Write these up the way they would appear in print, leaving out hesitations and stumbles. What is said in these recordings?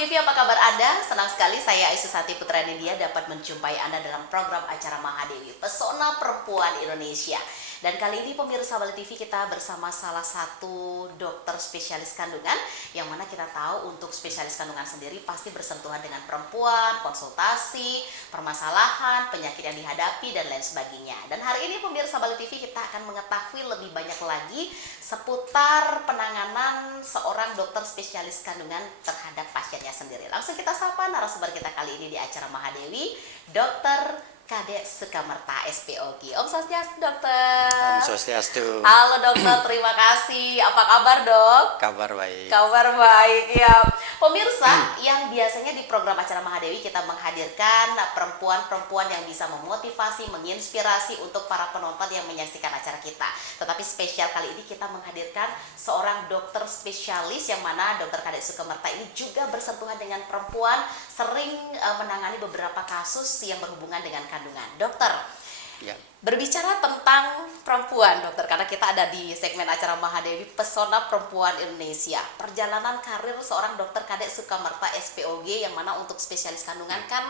TV, apa kabar Anda? Senang sekali saya Aisyah Sati Putra Nindya dapat menjumpai Anda dalam program acara Mahadewi, Pesona Perempuan Indonesia. Dan kali ini pemirsa Bali TV kita bersama salah satu dokter spesialis kandungan, yang mana kita tahu untuk spesialis kandungan sendiri pasti bersentuhan dengan perempuan, konsultasi, permasalahan, penyakit yang dihadapi, dan lain sebagainya. Dan hari ini pemirsa Bali TV kita akan mengetahui lebih banyak lagi seputar penanganan seorang dokter spesialis kandungan terhadap pasiennya sendiri. Langsung kita sapa narasumber kita kali ini di acara Mahadewi, Dokter Kadek Sukamerta SPOG. Om Swastiastu, dokter. Om Swastiastu. Halo dokter, terima kasih. Apa kabar dok? Kabar baik. Kabar baik, ya. Pemirsa, yang biasanya di program acara Mahadewi kita menghadirkan perempuan-perempuan yang bisa memotivasi, menginspirasi untuk para penonton yang menyaksikan acara kita. Tetapi spesial kali ini kita menghadirkan seorang dokter spesialis yang mana Dokter Kadek Sukamerta ini juga bersentuhan dengan perempuan, sering menangani beberapa kasus yang berhubungan dengan kandungan. Dokter, Ya. berbicara tentang perempuan, dokter, karena kita ada di segmen acara Mahadewi Pesona Perempuan Indonesia. Perjalanan karir seorang Dokter Kadek Sukamerta SPOG yang mana untuk spesialis kandungan kan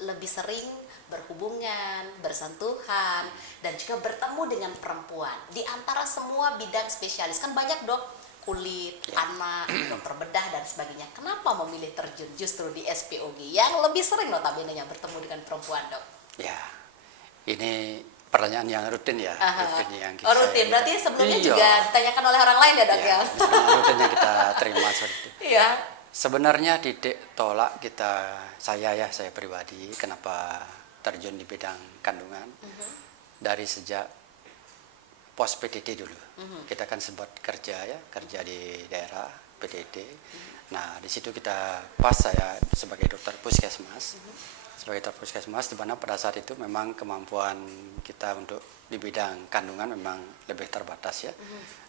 lebih sering berhubungan, bersentuhan, dan juga bertemu dengan perempuan. Di antara semua bidang spesialis kan banyak dok, kulit, anak, dokter bedah, dan sebagainya. Kenapa memilih terjun justru di SPOG yang lebih sering notabene bertemu dengan perempuan, dok? Ya. Ini pertanyaan yang rutin ya. Rutin yang Oh, rutin. Berarti sebelumnya juga ditanyakan oleh orang lain ya, dok ya? Rutin yang kita terima seperti itu. Iya. Sebenarnya titik tolak saya pribadi kenapa terjun di bidang kandungan dari sejak pos PDD dulu. Kita kan sempat kerja di daerah PDD. Nah, di situ kita pas saya sebagai dokter puskesmas. Sebagai dokter puskesmas, di mana pada saat itu memang kemampuan kita untuk di bidang kandungan memang lebih terbatas ya.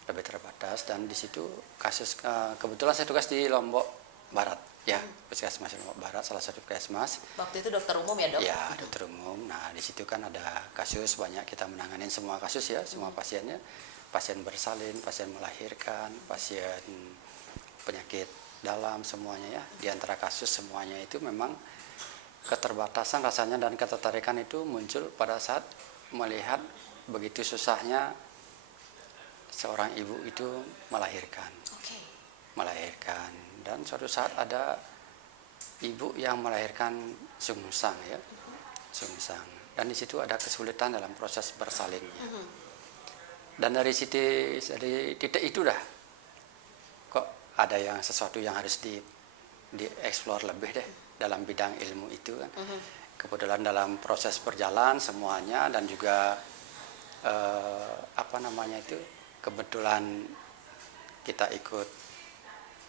Lebih terbatas, dan di situ kasus kebetulan saya tugas di Lombok Barat ya, puskesmas Lombok Barat, salah satu puskesmas. Waktu itu dokter umum ya, dok? Ya, dokter umum. Nah, di situ kan ada kasus banyak, kita menanganin semua kasus ya, semua pasiennya. Pasien bersalin, pasien melahirkan, pasien penyakit dalam, semuanya ya. Di antara kasus semuanya itu memang keterbatasan rasanya dan ketertarikan itu muncul pada saat melihat begitu susahnya seorang ibu itu melahirkan. Melahirkan, dan suatu saat ada ibu yang melahirkan sungsang ya, sungsang, dan di situ ada kesulitan dalam proses bersalinnya. Dan dari titik itu dah kok ada yang sesuatu yang harus dieksplor lebih deh dalam bidang ilmu itu kan. Kebetulan dalam proses berjalan semuanya, dan juga kebetulan kita ikut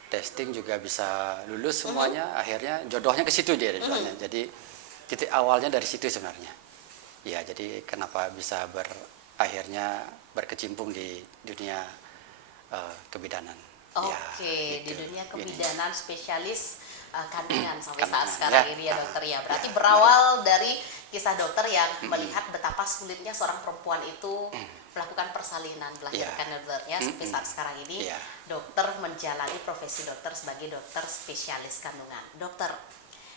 testing juga bisa lulus semuanya. Akhirnya jodohnya ke situ dia jodohnya. Jadi titik awalnya dari situ sebenarnya. Ya, jadi kenapa bisa akhirnya berkecimpung di dunia kebidanan. Oke, gitu. di dunia kebidanan spesialis kandungan sampai Kandungan, saat sekarang ya. ini ya dokter ya. Berarti berawal dari kisah dokter yang melihat betapa sulitnya seorang perempuan itu melakukan persalinan, melahirkan dokternya sampai saat sekarang ini dokter menjalani profesi dokter sebagai dokter spesialis kandungan. Dokter,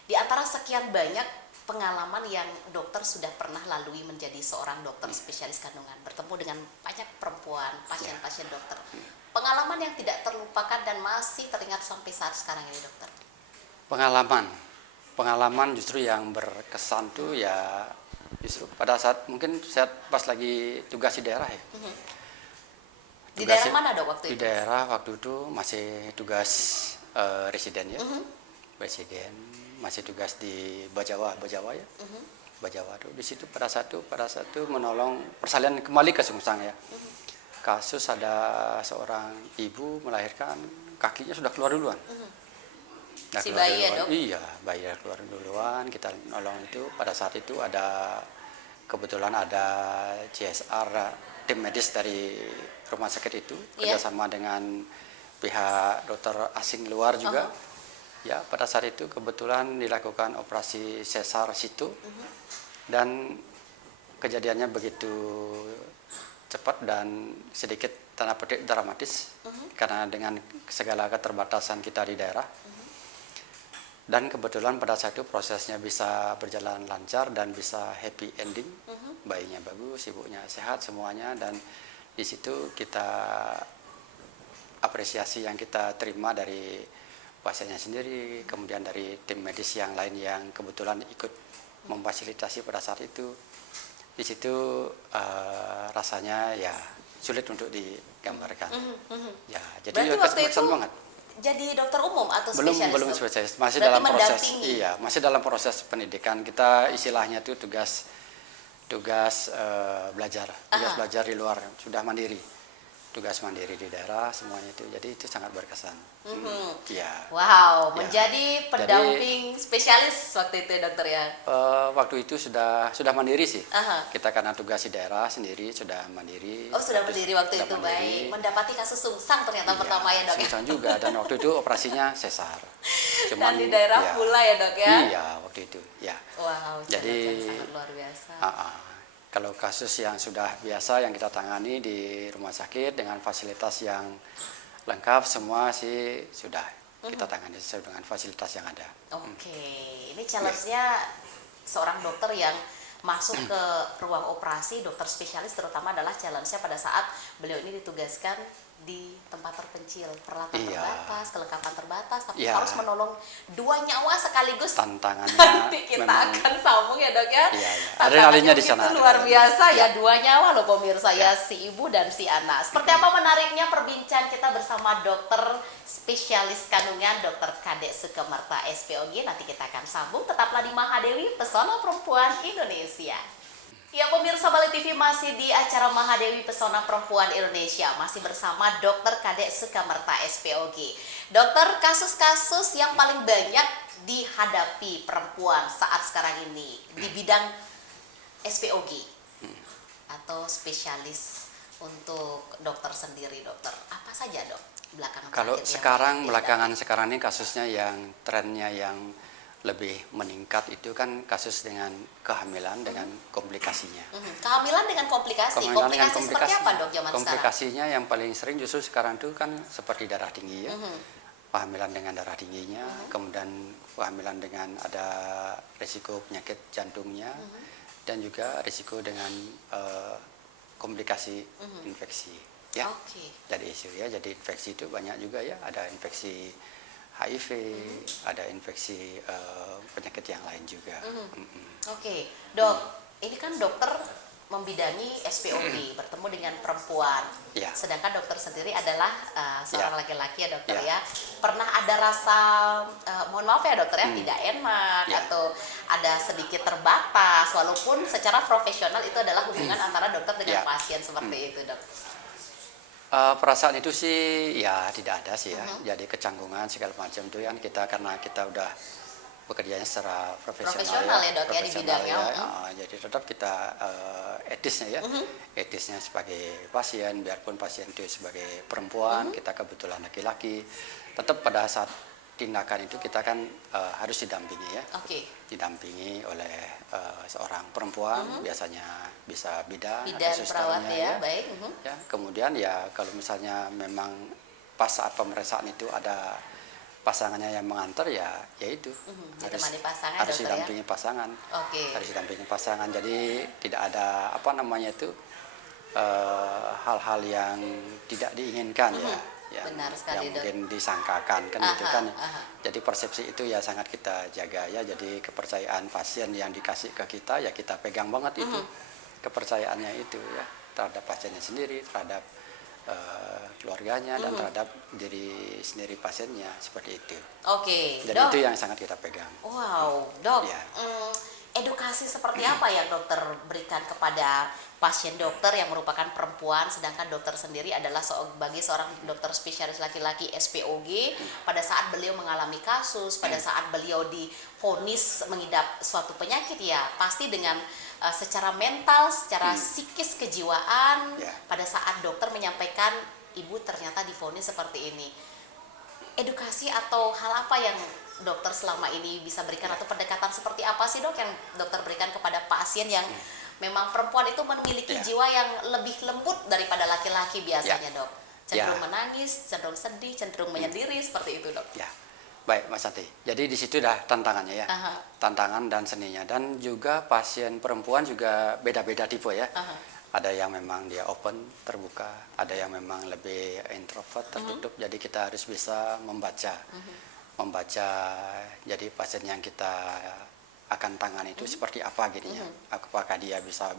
di antara sekian banyak pengalaman yang dokter sudah pernah lalui menjadi seorang dokter spesialis kandungan, bertemu dengan banyak perempuan, pasien-pasien dokter. Pengalaman yang tidak terlupakan dan masih teringat sampai saat sekarang ini, dokter. Pengalaman justru yang berkesan tuh ya justru pada saat mungkin saya pas lagi tugas di daerah ya. Di daerah mana dok waktu itu? Di daerah waktu itu masih tugas residen ya. Residen, masih tugas di Bajawa ya. Bajawa tuh di situ pada saat itu menolong persalinan kembali ke sungsang ya. Kasus ada seorang ibu melahirkan, kakinya sudah keluar duluan. Si bayi ya dok? Iya, bayi keluar duluan, kita nolong itu. Pada saat itu kebetulan ada CSR, tim medis dari rumah sakit itu, kerjasama dengan pihak dokter asing luar juga. Ya, pada saat itu kebetulan dilakukan operasi sesar situ, dan kejadiannya begitu cepat dan sedikit tanda petik dramatis, karena dengan segala keterbatasan kita di daerah. Dan kebetulan pada saat itu prosesnya bisa berjalan lancar dan bisa happy ending. Bayinya bagus, ibunya sehat semuanya, dan di situ kita apresiasi yang kita terima dari pasiennya sendiri, kemudian dari tim medis yang lain yang kebetulan ikut memfasilitasi pada saat itu. Di situ rasanya ya sulit untuk digambarkan. Ya, jadi Berarti waktu kesan itu banget. jadi dokter umum atau Belum spesialis? belum Dok? spesialis, masih Berarti dalam proses. mendampingi. Iya, masih dalam proses pendidikan. Kita istilahnya itu tugas belajar, tugas Aha. belajar di luar, sudah mandiri, tugas mandiri di daerah semuanya itu. Jadi itu sangat berkesan. Iya. Wow, Ya. menjadi pendamping spesialis waktu itu ya, dokter ya. Waktu itu sudah mandiri sih. Aha. Kita karena tugas di daerah sendiri sudah mandiri. Oh, sudah Terus berdiri waktu sudah itu, mandiri. baik. Mendapati kasus sungsang ternyata Iya, pertama ya, Dok ya. sungsang juga, dan waktu itu operasinya sesar. Dan di daerah ya, pula ya, Dok ya. Iya, waktu itu. Ya. Wow, Jadi, yang sangat luar biasa. Kalau kasus yang sudah biasa yang kita tangani di rumah sakit dengan fasilitas yang lengkap semua sih sudah kita tangani sesuai dengan fasilitas yang ada. Oke, ini challenge-nya seorang dokter yang masuk ke ruang operasi, dokter spesialis terutama adalah challenge-nya pada saat beliau ini ditugaskan di tempat terpencil, peralatan Iya. terbatas, kelengkapan terbatas, tapi Iya. harus menolong 2 nyawa sekaligus. Tantangannya Nanti kita memang akan sambung ya, Dok ya. Iya, iya. Tantangannya Adrenalinnya di sana, begitu luar adrenalin. biasa ya, Iya. 2 nyawa loh pemirsa ya, Iya. si ibu dan si anak. Seperti apa menariknya perbincangan kita bersama dokter spesialis kandungan Dr. Kadek Sukemerta SPOG. Nanti kita akan sambung, tetaplah di Mahadewi Pesona Perempuan Indonesia. Ya, pemirsa Bali TV masih di acara Mahadewi Pesona Perempuan Indonesia, masih bersama Dr. Kadek Sukemerta SPOG. Dokter, kasus-kasus yang paling banyak dihadapi perempuan saat sekarang ini di bidang SPOG atau spesialis untuk dokter sendiri, dokter. Apa saja, Dok? Belakangan kalau terakhir yang sekarang dihadapi? sekarang ini kasusnya yang trennya yang lebih meningkat itu kan kasus dengan kehamilan dengan komplikasinya. Kehamilan dengan komplikasi. Kehamilan dengan Komplikasi seperti apa, Dok, zaman sekarang? komplikasinya yang paling sering justru sekarang itu kan seperti darah tinggi ya. Kehamilan dengan darah tingginya, kemudian kehamilan dengan ada risiko penyakit jantungnya, dan juga risiko dengan komplikasi infeksi. Ya, Oke. jadi isu ya, jadi infeksi itu banyak juga ya, ada infeksi HIV, ada infeksi penyakit yang lain juga. Oke, Dok, ini kan dokter membidangi SPOG, bertemu dengan perempuan. Ya. Sedangkan dokter sendiri adalah seorang Ya. laki-laki ya, dokter Ya. ya. Pernah ada rasa, mohon maaf ya dokter ya, tidak enak Ya. atau ada sedikit terbatas, walaupun secara profesional itu adalah hubungan antara dokter dengan Ya. pasien seperti itu, Dok. Perasaan itu sih ya tidak ada sih ya. Jadi kecanggungan segala macam itu kan kita karena kita udah bekerjanya secara Profesional ya, Dok, ya, di profesional bidangnya. jadi tetap kita etisnya ya, etisnya sebagai pasien, biarpun pasien itu sebagai perempuan, kita kebetulan laki-laki, tetap pada saat tindakan itu kita kan harus didampingi ya. Oke. Didampingi oleh seorang perempuan, biasanya bisa bidan Bidan atau perawat susternya ya, baik. ya. Kemudian ya kalau misalnya memang pas saat pemeriksaan itu ada pasangannya yang mengantar ya itu Ditemani pasangan, harus dokter ya? didampingi pasangan. Oke. Harus didampingi pasangan. Jadi tidak ada apa namanya itu hal-hal yang tidak diinginkan ya. Benar sekali, yang Dok. mungkin disangkakan kan gitu Aha, kan. aha. Jadi persepsi itu ya sangat kita jaga ya. Jadi kepercayaan pasien yang dikasih ke kita ya kita pegang banget itu. Kepercayaannya itu ya terhadap pasiennya sendiri, terhadap keluarganya, dan terhadap diri sendiri pasiennya, seperti itu. Oke, Jadi Dok. itu yang sangat kita pegang. Wow, Dok. Ya. Edukasi seperti apa yang dokter berikan kepada pasien dokter yang merupakan perempuan, sedangkan dokter sendiri adalah sebagai seorang dokter spesialis laki-laki SPOG, pada saat beliau mengalami kasus, pada saat beliau divonis mengidap suatu penyakit ya, pasti dengan secara mental, secara psikis, kejiwaan, Ya. pada saat dokter menyampaikan ibu ternyata divonis seperti ini. Edukasi atau hal apa yang dokter selama ini bisa berikan, atau pendekatan seperti apa sih, Dok, yang dokter berikan kepada pasien yang memang perempuan itu memiliki Ya. jiwa yang lebih lembut daripada laki-laki biasanya, Dok? Cenderung Ya. menangis, cenderung sedih, cenderung menyendiri, seperti itu, Dok. Ya, Baik, Mas Santi. Jadi di situ dah tantangannya ya, Aha, tantangan dan seninya. Dan juga pasien perempuan juga beda-beda tipe ya. aha. Ada yang memang dia open, terbuka. Ada yang memang lebih introvert, tertutup. Jadi kita harus bisa membaca. Membaca, jadi pasien yang kita akan tangani itu seperti apa gininya. Apakah dia bisa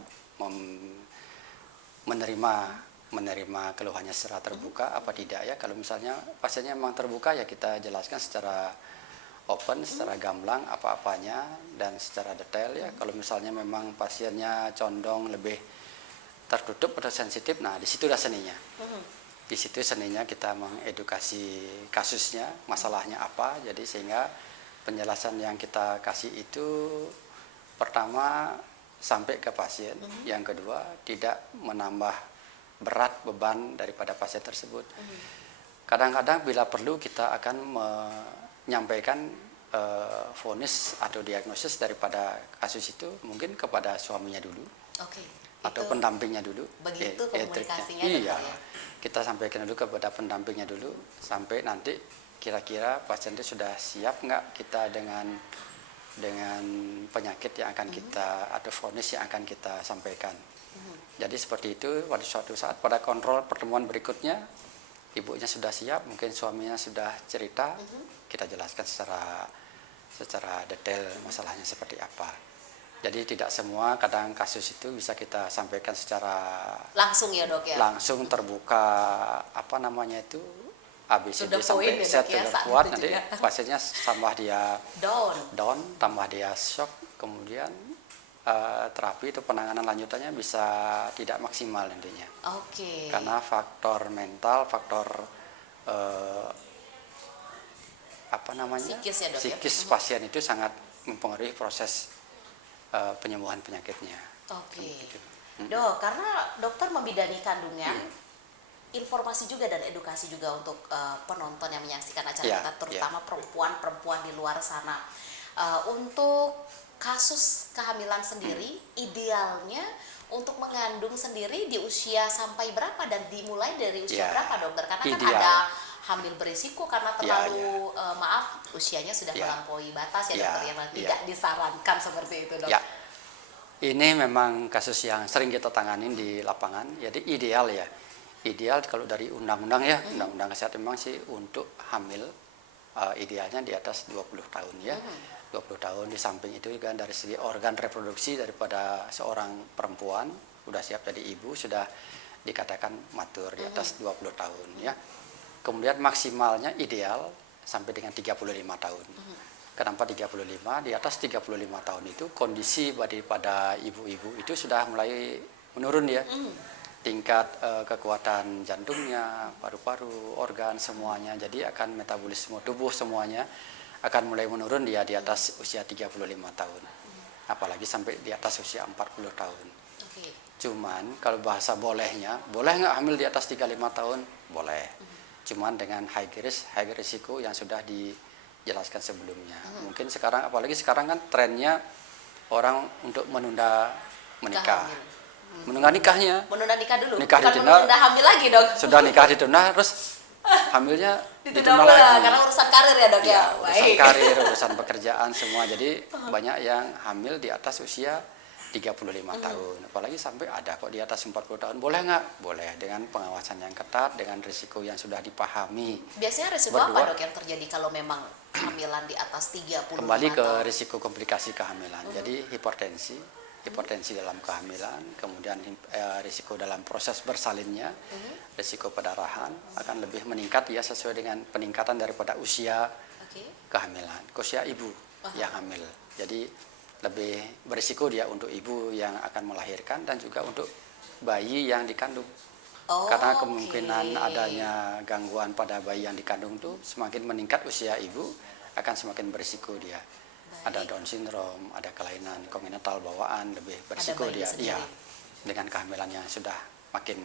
menerima keluhannya secara terbuka apa tidak ya. Kalau misalnya pasiennya memang terbuka ya kita jelaskan secara open, secara gamblang apa-apanya dan secara detail ya. Kalau misalnya memang pasiennya condong lebih tertutup atau sensitif, nah di situ dah seninya. Di situ seninya kita mengedukasi kasusnya, masalahnya apa, jadi sehingga penjelasan yang kita kasih itu pertama sampai ke pasien, yang kedua tidak menambah berat beban daripada pasien tersebut. Kadang-kadang bila perlu kita akan menyampaikan vonis atau diagnosis daripada kasus itu mungkin kepada suaminya dulu Oke. atau Itu pendampingnya dulu. begitu komunikasinya, Iya, dokter ya? kita sampaikan dulu kepada pendampingnya dulu sampai nanti kira-kira pasien itu sudah siap nggak kita dengan penyakit yang akan kita atau vonis yang akan kita sampaikan. Jadi seperti itu pada suatu saat pada kontrol pertemuan berikutnya ibunya sudah siap, mungkin suaminya sudah cerita, kita jelaskan secara detail masalahnya seperti apa. Jadi tidak semua kadang kasus itu bisa kita sampaikan secara Langsung ya dok ya? langsung terbuka apa namanya itu To the ABCD point sampai ya, Z dok ya, saat kuat itu nanti juga. pasiennya tambah dia Down. tambah dia shock, kemudian terapi itu penanganan lanjutannya bisa tidak maksimal nantinya. Oke. Karena faktor mental, faktor apa namanya Psikis ya, dok ya? psikis pasien itu sangat mempengaruhi proses penyembuhan penyakitnya. Oke. Gitu. Dok, karena dokter membidani kandungan, informasi juga dan edukasi juga untuk penonton yang menyaksikan acara Ya, kita, terutama perempuan-perempuan di luar sana. Untuk kasus kehamilan sendiri, idealnya untuk mengandung sendiri di usia sampai berapa dan dimulai dari usia Ya, berapa, dokter? Karena kan ideal. ada hamil berisiko karena Ya, terlalu maaf usianya sudah Ya. melampaui batas ya, Ya, dokter, yang ya. tidak disarankan seperti itu, dok. Ya, ini memang kasus yang sering kita tanganin di lapangan. Jadi ideal ya, ideal kalau dari undang-undang ya, undang-undang kesehatan memang sih untuk hamil idealnya di atas 20 tahun ya. 20 tahun, di samping itu juga dari segi organ reproduksi daripada seorang perempuan sudah siap jadi ibu, sudah dikatakan matur di atas 20 tahun ya. Kemudian maksimalnya ideal sampai dengan 35 tahun. Kenapa 35? Di atas 35 tahun itu kondisi daripada ibu-ibu itu sudah mulai menurun ya. Tingkat kekuatan jantungnya, paru-paru, organ semuanya, jadi akan metabolisme tubuh semuanya akan mulai menurun dia di atas usia 35 tahun. Apalagi sampai di atas usia 40 tahun. Oke. Cuman kalau bahasa bolehnya, boleh nggak hamil di atas 35 tahun? Boleh. Cuman dengan high risiko yang sudah dijelaskan sebelumnya. Mungkin sekarang, apalagi sekarang kan trennya orang untuk menunda menikah. Menunda nikahnya. Menunda nikah dulu, Nikah bukan ditunda. menunda hamil lagi, dok. Sudah nikah ditunda, terus hamilnya Ditunda ditunda pula, lagi. karena urusan karir ya, dok ya. Ya, urusan Baik. karir, urusan pekerjaan semua. Jadi banyak yang hamil di atas usia 35 tahun. Apalagi sampai ada kok di atas 40 tahun. Boleh nggak? Boleh, dengan pengawasan yang ketat, dengan risiko yang sudah dipahami. Biasanya risiko apa, dok, yang terjadi kalau memang hamilan di atas 35 Kembali ke tahun? risiko komplikasi kehamilan. Jadi hipertensi dalam kehamilan, kemudian risiko dalam proses bersalinnya, risiko pendarahan akan lebih meningkat ya sesuai dengan peningkatan daripada usia Oke. kehamilan, usia ibu yang hamil. Jadi lebih berisiko dia untuk ibu yang akan melahirkan dan juga untuk bayi yang dikandung. Oh, Karena oke. kemungkinan adanya gangguan pada bayi yang dikandung itu semakin meningkat usia ibu akan semakin berisiko dia. Ada Down syndrome, ada kelainan kongenital bawaan, lebih berisiko bayi dia. sendiri. Iya, dengan kehamilan yang sudah makin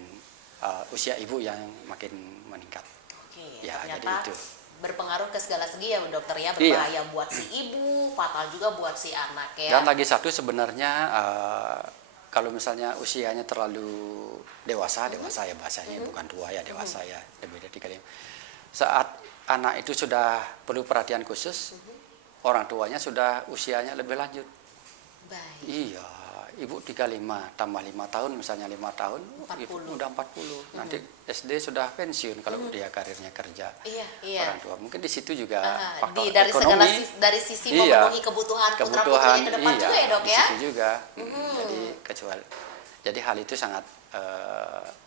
usia ibu yang makin meningkat. Oke, Ya, jadi ternyata itu. berpengaruh ke segala segi ya, dokter ya. Berbahaya buat si ibu, fatal juga buat si anak ya. Dan lagi satu sebenarnya kalau misalnya usianya terlalu dewasa ya bahasanya bukan tua ya, dewasa ya, lebih dari 35. saat anak itu sudah perlu perhatian khusus, orang tuanya sudah usianya lebih lanjut. Baik. Iya, ibu 35 tambah 5 tahun, misalnya 5 tahun, ibu 40. udah 40. Nanti SD sudah pensiun kalau dia karirnya kerja. Iya, iya. Orang tua mungkin di situ juga faktor Dari segala ekonomi. dari sisi Iya. memenuhi kebutuhan Kebutuhan, putra-putrinya ke depan iya, juga ya dok di ya. situ juga. Jadi hal itu sangat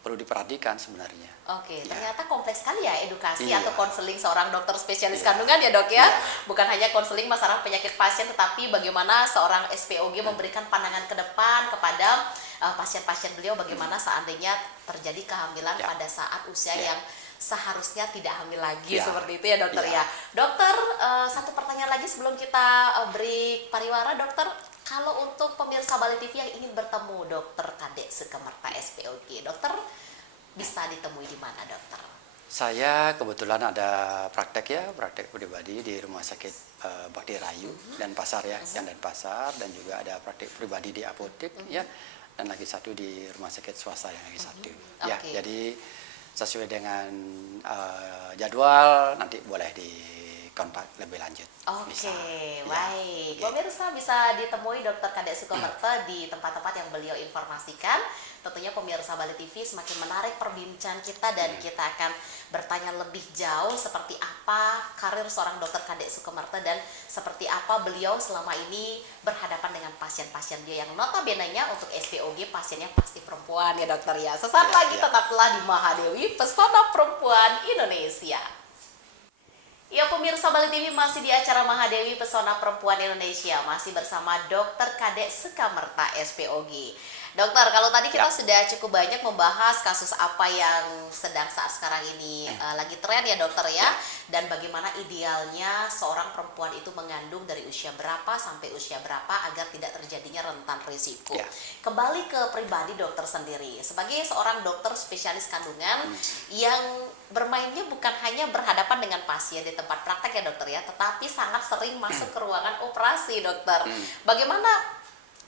perlu diperhatikan sebenarnya. Oke, Ya. ternyata kompleks sekali ya edukasi Iya. atau konseling seorang dokter spesialis Iya. kandungan ya dok ya. Iya. Bukan hanya konseling masalah penyakit pasien, tetapi bagaimana seorang SPOG memberikan pandangan ke depan kepada pasien-pasien beliau bagaimana seandainya terjadi kehamilan Ya. pada saat usia Ya. yang seharusnya tidak hamil lagi Ya. seperti itu ya dokter ya. Ya. Dokter, satu pertanyaan lagi sebelum kita break pariwara dokter. Kalau untuk pemirsa Bali TV yang ingin bertemu Dokter Kadek Sukamerta SPOG, dokter bisa ditemui di mana dokter? Saya kebetulan ada praktek pribadi di Rumah Sakit Bakti Rayu dan Pasar ya, yang dan Pasar, dan juga ada praktek pribadi di apotek ya, dan lagi satu di Rumah Sakit swasta yang lagi satu. Ya, Oke. jadi sesuai dengan jadwal nanti boleh dikontak lebih lanjut. Oke, Bisa. Ya, baik. oke. Pemirsa bisa ditemui Dokter Kadek Sukamerta di tempat-tempat yang beliau informasikan. Tentunya pemirsa Bali TV semakin menarik perbincangan kita dan kita akan bertanya lebih jauh seperti apa karir seorang Dokter Kadek Sukamerta dan seperti apa beliau selama ini berhadapan dengan pasien-pasien dia yang notabene-nya untuk SPOG pasiennya pasti perempuan ya dokter ya. Sesaat Ya, lagi ya. tetaplah di Mahadewi Pesona Perempuan Indonesia. Ya pemirsa Bali TV masih di acara Mahadewi Pesona Perempuan Indonesia, masih bersama Dokter Kadek Sukamerta SPOG. Dokter, kalau tadi kita Ya. sudah cukup banyak membahas kasus apa yang sedang saat sekarang ini lagi tren ya dokter ya, dan bagaimana idealnya seorang perempuan itu mengandung dari usia berapa sampai usia berapa agar tidak terjadinya rentan risiko. Ya. Kembali ke pribadi dokter sendiri, sebagai seorang dokter spesialis kandungan yang bermainnya bukan hanya berhadapan dengan pasien di tempat praktek ya dokter ya, tetapi sangat sering masuk ke ruangan operasi dokter. Bagaimana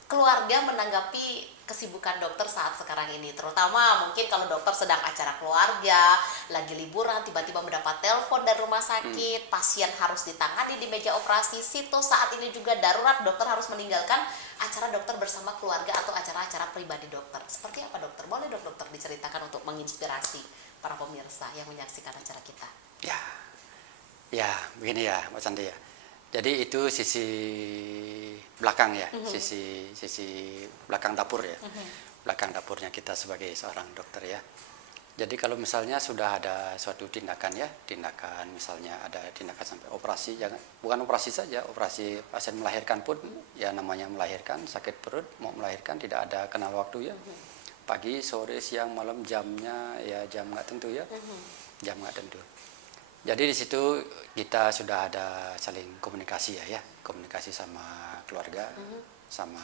keluarga menanggapi kesibukan dokter saat sekarang ini, terutama mungkin kalau dokter sedang acara keluarga, lagi liburan, tiba-tiba mendapat telepon dari rumah sakit, pasien harus ditangani di meja operasi, situ saat ini juga darurat, dokter harus meninggalkan acara dokter bersama keluarga atau acara-acara pribadi dokter. Seperti apa dokter? Boleh dok dokter diceritakan untuk menginspirasi para pemirsa yang menyaksikan acara kita? Ya, begini ya, Mbak Santi ya. Jadi itu sisi belakang ya, sisi belakang dapur ya, belakang dapurnya kita sebagai seorang dokter ya. Jadi kalau misalnya sudah ada suatu tindakan ya, tindakan misalnya ada tindakan sampai operasi, bukan operasi saja, operasi pasien melahirkan pun ya, namanya melahirkan, sakit perut, mau melahirkan tidak ada kenal waktu ya. Pagi, sore, siang, malam, jamnya ya jam nggak tentu ya, jam nggak tentu. Jadi di situ kita sudah ada saling komunikasi ya, komunikasi sama keluarga, sama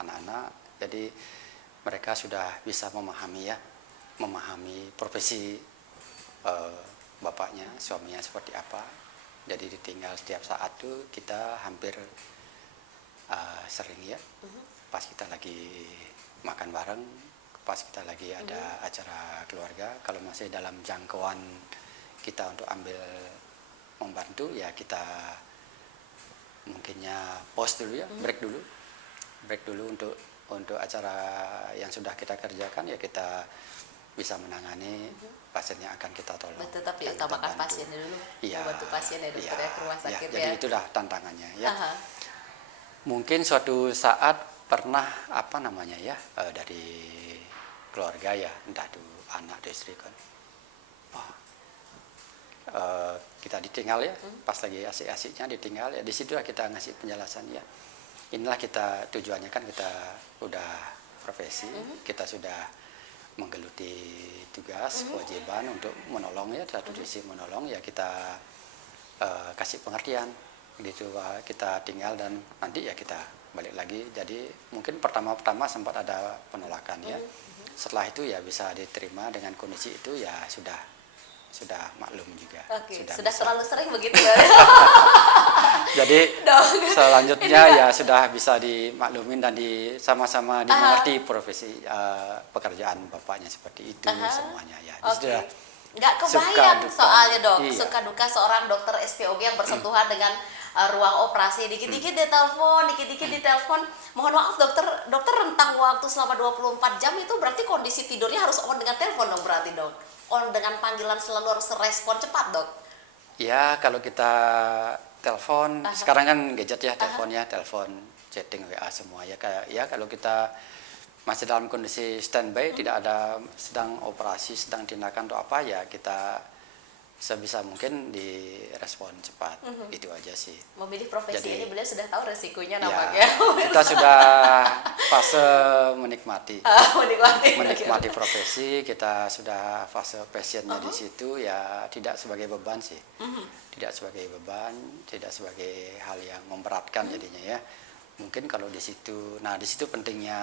anak-anak. Jadi mereka sudah bisa memahami profesi bapaknya, suaminya seperti apa. Jadi ditinggal setiap saat tuh kita hampir sering ya. Pas kita lagi makan bareng, pas kita lagi ada acara keluarga, kalau masih dalam jangkauan kita untuk membantu ya, kita mungkinnya pause dulu ya, break dulu untuk acara yang sudah kita kerjakan ya, kita bisa menangani pasien yang akan kita tolong. Betul, tapi dan kita utamakan bantu. pasien dulu, Iya, membantu pasien ya dokter ya, ke rumah sakit ya. Jadi itulah tantangannya ya. Aha. Mungkin suatu saat pernah dari keluarga ya, entah itu anak atau istri kan, kita ditinggal ya, pas lagi asik-asiknya ditinggal ya, di situ kita ngasih penjelasan ya, inilah kita tujuannya kan, kita udah profesi, kita sudah menggeluti tugas kewajiban untuk menolong ya, satu sisi menolong ya, kita kasih pengertian gitu, kita tinggal dan nanti ya kita balik lagi. Jadi mungkin pertama-tama sempat ada penolakan ya, setelah itu ya bisa diterima dengan kondisi itu ya, sudah maklum juga. Oke, sudah bisa. terlalu sering begitu ya. Jadi Dok, selanjutnya ya sudah bisa dimaklumin dan sama-sama dimengerti profesi pekerjaan bapaknya seperti itu semuanya ya. Jadi Oke. sudah Nggak Suka kebayang duka. soalnya dok, Iya. suka duka seorang dokter SPOG yang bersentuhan dengan ruang operasi. Dikit-dikit ditelepon, dikit-dikit ditelepon. Mohon maaf dokter, dokter rentang waktu selama 24 jam itu berarti kondisi tidurnya harus on dengan telepon dong berarti dok. On dengan panggilan selalu harus respon cepat dok. Ya, kalau kita telepon, Aha. sekarang kan gadget ya, teleponnya, telepon, chatting, WA semua ya. Kayak ya kalau kita masih dalam kondisi standby, tidak ada sedang operasi, sedang tindakan atau apa ya, kita sebisa mungkin direspon cepat. Itu aja sih. Memilih profesi Jadi, ini beliau sudah tahu resikonya Ya, nampaknya. kita sudah fase menikmati. Menikmati. Profesi, kita sudah fase passionnya di situ ya, tidak sebagai beban sih. Tidak sebagai beban, tidak sebagai hal yang memberatkan jadinya ya. Mungkin kalau di situ, nah di situ pentingnya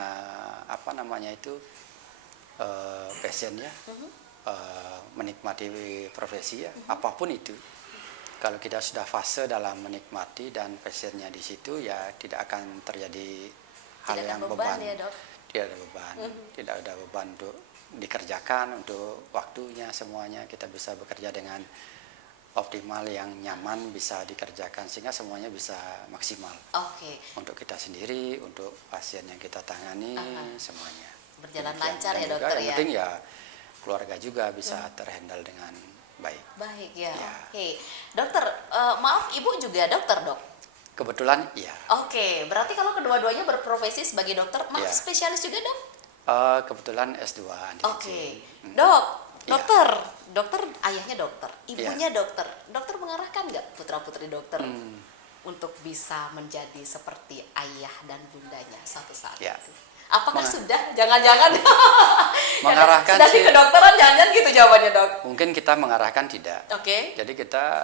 apa namanya itu passion ya, menikmati profesi ya, apapun itu. Kalau kita sudah fase dalam menikmati dan passionnya di situ ya, tidak akan terjadi hal Tidak yang ada beban. ya dok. Tidak ada beban, tidak ada beban untuk dikerjakan, untuk waktunya semuanya kita bisa bekerja dengan optimal, yang nyaman, bisa dikerjakan sehingga semuanya bisa maksimal Oke, untuk kita sendiri, untuk pasien yang kita tangani, semuanya berjalan demikian. lancar Dan ya juga dokter yang ya. penting ya keluarga juga bisa terhandle dengan baik. Baik ya. Ya. Oke, dokter, maaf ibu juga dokter dok. Kebetulan iya. Oke, berarti kalau kedua-duanya berprofesi sebagai dokter, maaf Ya. spesialis juga dok? Kebetulan S2 di Oke, IC. dok, Iya. dokter ayahnya dokter, ibunya dokter, dokter mengarahkan nggak putra-putri dokter untuk bisa menjadi seperti ayah dan bundanya suatu saat Ya. itu? Apakah sudah? Jangan-jangan Mengarahkan sudah di sih. kedokteran, jangan gitu jawabannya dok. Mungkin kita mengarahkan tidak. Oke. Jadi kita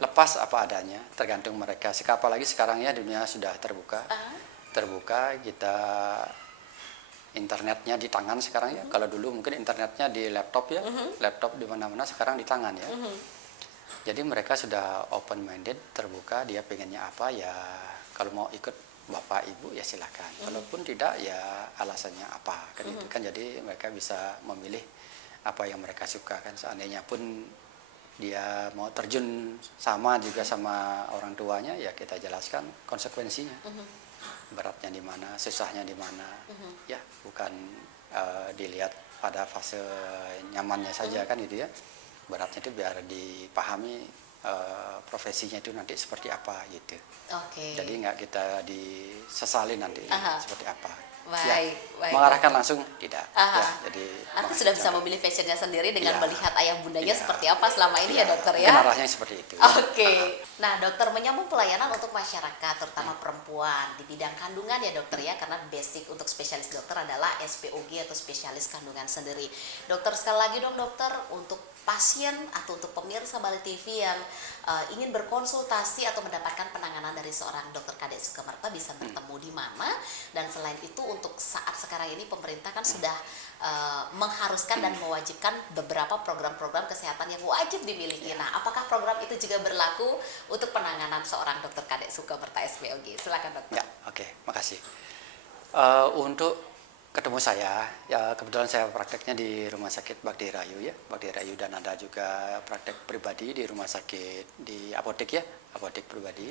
lepas apa adanya, tergantung mereka. Apalagi sekarang ya dunia sudah terbuka. Terbuka, kita internetnya di tangan sekarang ya. Kalau dulu mungkin internetnya di laptop ya. Laptop di mana-mana, sekarang di tangan ya. Jadi mereka sudah open minded, terbuka, dia pengennya apa ya, kalau mau ikut bapak ibu ya silakan. Walaupun tidak ya alasannya apa kan itu kan, jadi mereka bisa memilih apa yang mereka suka kan. Seandainya pun dia mau terjun sama juga sama orang tuanya ya kita jelaskan konsekuensinya. Beratnya di mana, susahnya di mana. Ya, bukan dilihat pada fase nyamannya saja kan gitu ya. Beratnya itu biar dipahami profesinya itu nanti seperti apa gitu. Oke. Jadi nggak kita disesali nanti seperti apa. Baik, baik. Mengarahkan langsung tidak. Ya, jadi Nanti sudah bisa memilih fashionnya sendiri dengan Iya. melihat ayah bundanya Iya. seperti apa selama ini ya dokter ya. Mungkin arahnya seperti itu. Oke. Nah, dokter menyambung pelayanan untuk masyarakat terutama perempuan di bidang kandungan ya dokter ya, karena basic untuk spesialis dokter adalah SPOG atau spesialis kandungan sendiri. Dokter, sekali lagi dong dokter, untuk pasien atau untuk pemirsa Bali TV yang ingin berkonsultasi atau mendapatkan penanganan dari seorang dokter Kadek Sukamerta bisa bertemu di mana, dan selain itu untuk saat sekarang ini pemerintah kan sudah mengharuskan dan mewajibkan beberapa program-program kesehatan yang wajib dimiliki. Nah, apakah program itu juga berlaku untuk penanganan seorang dokter Kadek Sukamerta SPOG? Silakan dokter. Ya, oke, makasih. Untuk ketemu saya, ya kebetulan saya prakteknya di Rumah Sakit Bakti Rayu ya, Bakti Rayu, dan ada juga praktek pribadi di rumah sakit di apotek ya, apotek pribadi.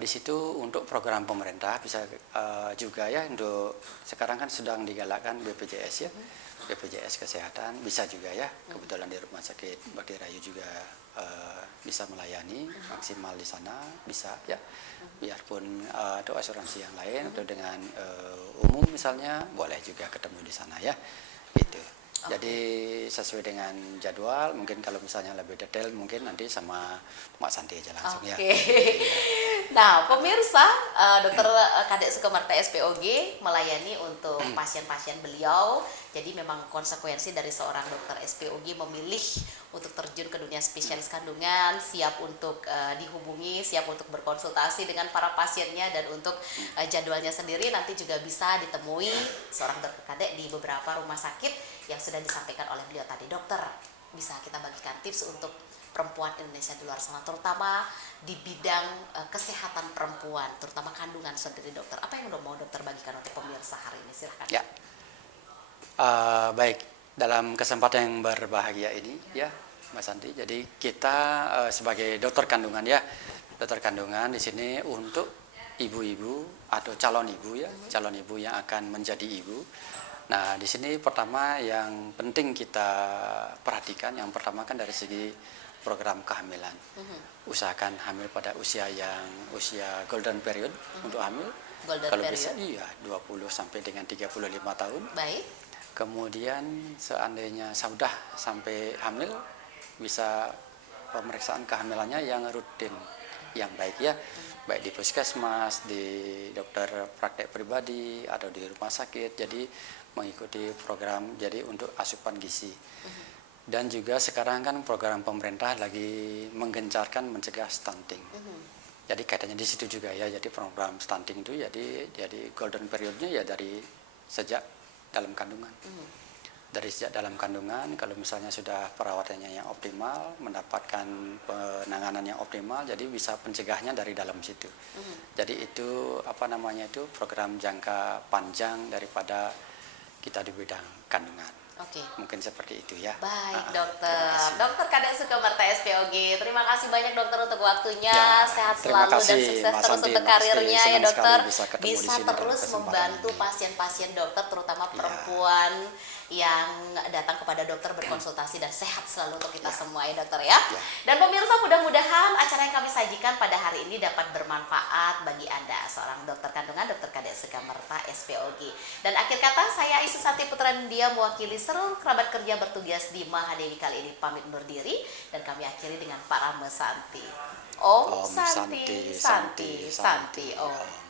Di situ untuk program pemerintah bisa juga ya, untuk sekarang kan sedang digalakkan BPJS ya, BPJS kesehatan bisa juga ya, kebetulan di Rumah Sakit Bakti Rayu juga bisa melayani maksimal di sana bisa ya, biarpun atau asuransi yang lain atau dengan umum misalnya boleh juga ketemu di sana ya gitu. Jadi sesuai dengan jadwal, mungkin kalau misalnya lebih detail mungkin nanti sama Mak Santi aja langsung ya. Nah, pemirsa, Dokter Kadek Sukamerta SPOG melayani untuk pasien-pasien beliau. Jadi memang konsekuensi dari seorang dokter SPOG memilih untuk terjun ke dunia spesialis kandungan, siap untuk dihubungi, siap untuk berkonsultasi dengan para pasiennya, dan untuk jadwalnya sendiri nanti juga bisa ditemui seorang dokter Kadek di beberapa rumah sakit yang sudah disampaikan oleh beliau tadi. Dokter, bisa kita bagikan tips untuk perempuan Indonesia di luar sana, terutama di bidang kesehatan perempuan, terutama kandungan sendiri dokter. Apa yang mau dokter bagikan untuk pemirsa hari ini? Silahkan. Ya, baik. dalam kesempatan yang berbahagia ini ya Mbak Santi. Jadi kita sebagai dokter kandungan ya, dokter kandungan di sini untuk ibu-ibu atau calon ibu ya, calon ibu yang akan menjadi ibu. Nah, di sini pertama yang penting kita perhatikan, yang pertama kan dari segi program kehamilan. Usahakan hamil pada usia golden period untuk hamil. Golden Kalau period. bisa iya 20 sampai dengan 35 tahun. Baik. Kemudian seandainya sudah sampai hamil, bisa pemeriksaan kehamilannya yang rutin, yang baik ya, baik di puskesmas, di dokter praktek pribadi, atau di rumah sakit. Jadi mengikuti program jadi untuk asupan gizi. Dan juga sekarang kan program pemerintah lagi menggencarkan mencegah stunting. Jadi kaitannya di situ juga ya. Jadi program stunting itu jadi golden periodnya ya dari sejak dalam kandungan. Dari sejak dalam kandungan, kalau misalnya sudah perawatannya yang optimal, mendapatkan penanganan yang optimal, jadi bisa pencegahnya dari dalam situ. Jadi itu program jangka panjang daripada kita di bidang kandungan. Oke. Mungkin seperti itu ya. Baik, Terima dokter. kasih. Dokter Kadek Sukamarta SPOG. Terima kasih banyak dokter untuk waktunya. Ya, Sehat terima selalu dan kasih, sukses Mas terus Santi, untuk Mas karirnya Asti. ya, Senang dokter. sekali bisa ketemu di Bisa sini dalam terus kesempatan membantu ini. pasien-pasien dokter, terutama Ya. perempuan yang datang kepada dokter berkonsultasi, dan sehat selalu untuk kita semua ya, dokter ya. Ya. Dan pemirsa, mudah-mudahan acara yang kami sajikan pada hari ini dapat bermanfaat bagi Anda, seorang dokter kandungan, Dokter Kadek Sukamarta SPOG. Dan akhir kata, saya Isu Santi Putra Nindya mewakili seluruh kerabat kerja bertugas di Mahadewi kali ini pamit undur diri, dan kami akhiri dengan Parame Santi. Om Santi, Santi, Santi, Om.